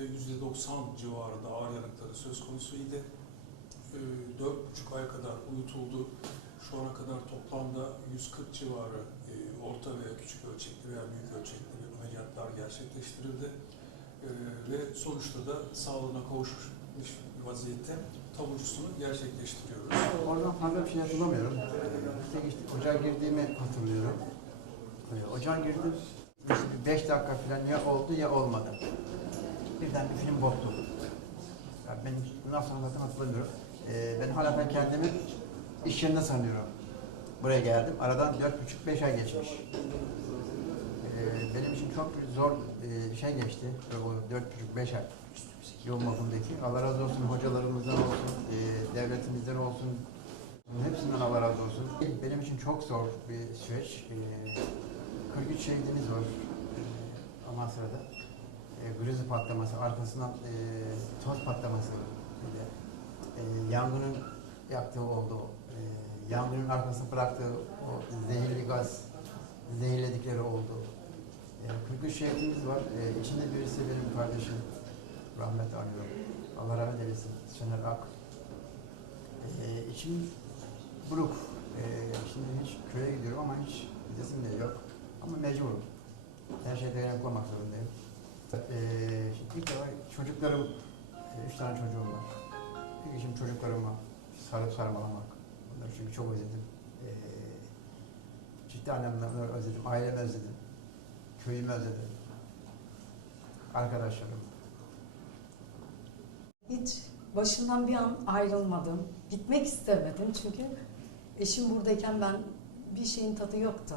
ve %90 civarında ağır yanıkları söz konusuydu. E, Dört buçuk ay kadar uyutuldu. Şu ana kadar toplamda 140 civarı e, orta veya küçük ölçekli veya büyük ölçekli ameliyatlar gerçekleştirildi. E, Ve sonuçta da sağlığına kavuşmuş vaziyette taburcusunu gerçekleştiriyoruz. Oradan fazla bir şey hatırlamıyorum. Ocağa girdiğimi hatırlıyorum. Ee, Ocağa girdim. İşte bir beş dakika falan ya oldu ya olmadı. Birden bir film koptu. Ya ben nasıl anlattım hatırlamıyorum. Ee, ben hala ben kendimi iş yerinde sanıyorum. Buraya geldim. Aradan dört buçuk beş ay geçmiş. Ee, benim için çok zor e, şey geçti. O dört buçuk beş ay yoğun bakımdaki. Allah razı olsun hocalarımızdan olsun, e, devletimizden olsun. Hepsinden Allah razı olsun. Benim için çok zor bir süreç. E, 43 şehidimiz var e, Amasya'da. E, grizi patlaması, arkasından e, toz patlaması de. E, yangının yaktığı oldu. E, yangının arkasında bıraktığı o zehirli gaz, zehirledikleri oldu. E, 43 şehidimiz var. E, içinde birisi benim kardeşim. Rahmet anıyorum. Allah rahmet eylesin. Şener Ak. E, içim buruk. E, şimdi hiç köye gidiyorum ama hiç gidesim de yok. Ama mecburum. Her şeyde yemek olmak zorundayım. E, şimdi ilk defa çocuklarım, e, üç tane çocuğum var. İlk işim çocuklarıma sarıp sarmalamak. Bunları çünkü çok özledim. E, ciddi annemden özledim, ailemi özledim. Köyümü özledim. Arkadaşlarım. Hiç başından bir an ayrılmadım. Gitmek istemedim çünkü eşim buradayken ben bir şeyin tadı yoktu.